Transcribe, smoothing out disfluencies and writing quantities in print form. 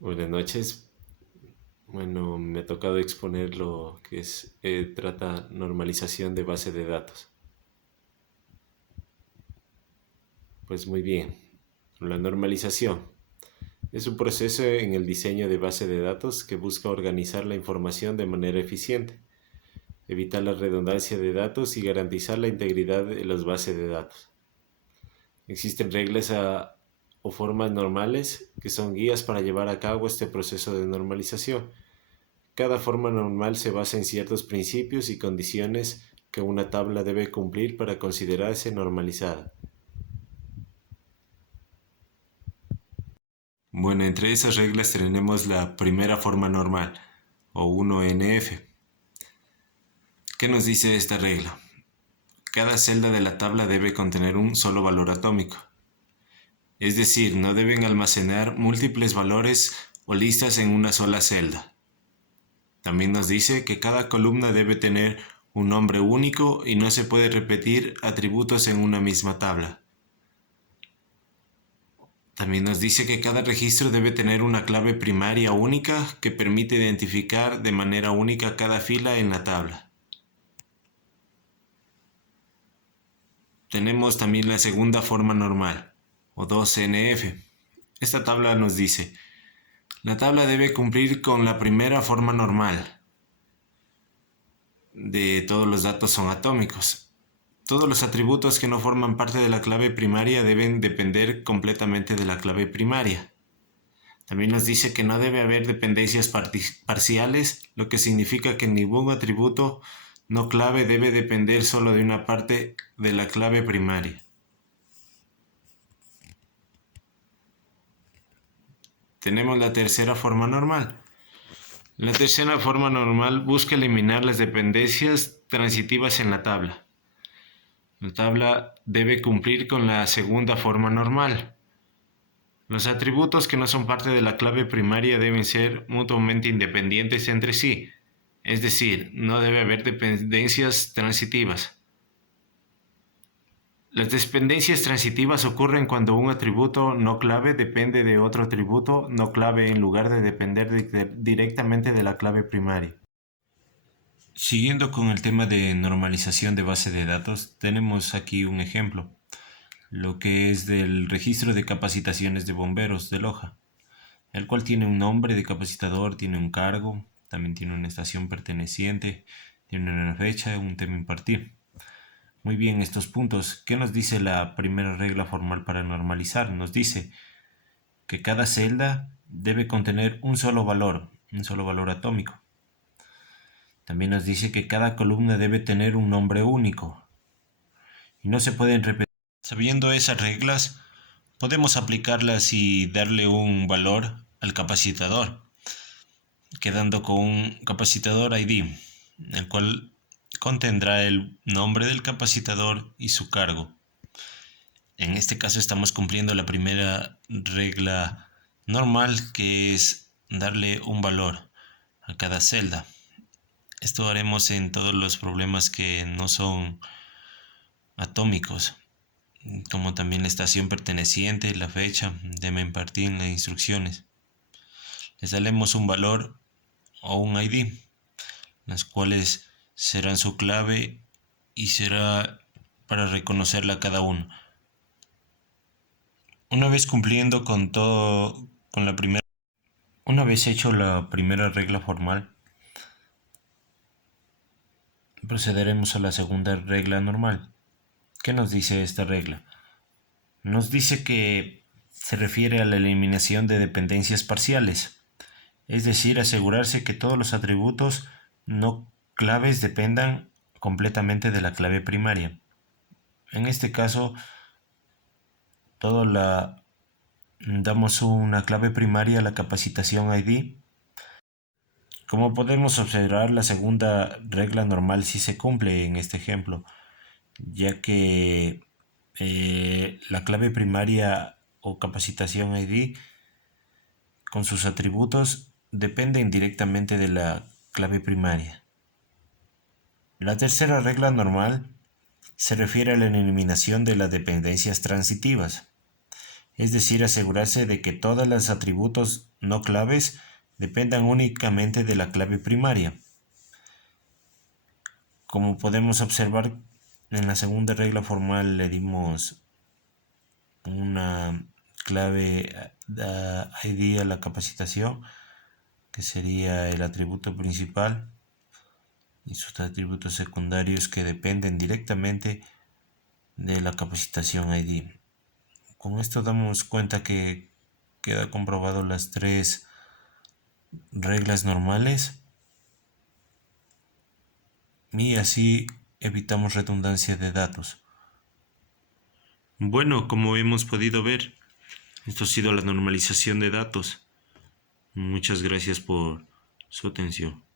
Buenas noches. Bueno, me ha tocado exponer lo que trata normalización de base de datos. Pues muy bien. La normalización es un proceso en el diseño de base de datos que busca organizar la información de manera eficiente, evitar la redundancia de datos y garantizar la integridad de las bases de datos. Existen o formas normales que son guías para llevar a cabo este proceso de normalización. Cada forma normal se basa en ciertos principios y condiciones que una tabla debe cumplir para considerarse normalizada. Bueno, entre esas reglas tenemos la primera forma normal, o 1NF. ¿Qué nos dice esta regla? Cada celda de la tabla debe contener un solo valor atómico. Es decir, no deben almacenar múltiples valores o listas en una sola celda. También nos dice que cada columna debe tener un nombre único y no se puede repetir atributos en una misma tabla. También nos dice que cada registro debe tener una clave primaria única que permite identificar de manera única cada fila en la tabla. Tenemos también la segunda forma normal, o 2NF. Esta tabla nos dice, la tabla debe cumplir con la primera forma normal. De todos los datos son atómicos. Todos los atributos que no forman parte de la clave primaria deben depender completamente de la clave primaria. También nos dice que no debe haber dependencias parciales, lo que significa que ningún atributo no clave debe depender solo de una parte de la clave primaria. Tenemos la tercera forma normal. La tercera forma normal busca eliminar las dependencias transitivas en la tabla. La tabla debe cumplir con la segunda forma normal. Los atributos que no son parte de la clave primaria deben ser mutuamente independientes entre sí, es decir, no debe haber dependencias transitivas. Las dependencias transitivas ocurren cuando un atributo no clave depende de otro atributo no clave en lugar de depender directamente de la clave primaria. Siguiendo con el tema de normalización de base de datos, tenemos aquí un ejemplo, lo que es del registro de capacitaciones de bomberos de Loja, el cual tiene un nombre de capacitador, tiene un cargo, también tiene una estación perteneciente, tiene una fecha, un tema a impartir. Muy bien, estos puntos. ¿Qué nos dice la primera regla formal para normalizar? Nos dice que cada celda debe contener un solo valor atómico. También nos dice que cada columna debe tener un nombre único y no se pueden repetir. Sabiendo esas reglas, podemos aplicarlas y darle un valor al capacitador, quedando con un capacitador ID, el cual contendrá el nombre del capacitador y su cargo. En este caso estamos cumpliendo la primera regla normal, que es darle un valor a cada celda. Esto haremos en todos los problemas que no son atómicos, como también la estación perteneciente, la fecha, tema a impartir, las instrucciones. Les daremos un valor o un ID, las cuales serán su clave y será para reconocerla a cada uno. Una vez cumpliendo con todo, una vez hecho la primera regla formal, procederemos a la segunda regla normal. ¿Qué nos dice esta regla? Nos dice que se refiere a la eliminación de dependencias parciales, es decir, asegurarse que todos los atributos no claves dependan completamente de la clave primaria. En este caso, damos una clave primaria a la capacitación ID. Como podemos observar, la segunda regla normal sí se cumple en este ejemplo, ya que la clave primaria o capacitación ID con sus atributos dependen directamente de la clave primaria. La tercera regla normal se refiere a la eliminación de las dependencias transitivas, es decir, asegurarse de que todos los atributos no claves dependan únicamente de la clave primaria. Como podemos observar, en la segunda regla formal le dimos una clave ID a la capacitación, que sería el atributo principal, y sus atributos secundarios que dependen directamente de la capacitación ID. Con esto damos cuenta que queda comprobado las tres reglas normales y así evitamos redundancia de datos. Bueno, como hemos podido ver, esto ha sido la normalización de datos. Muchas gracias por su atención.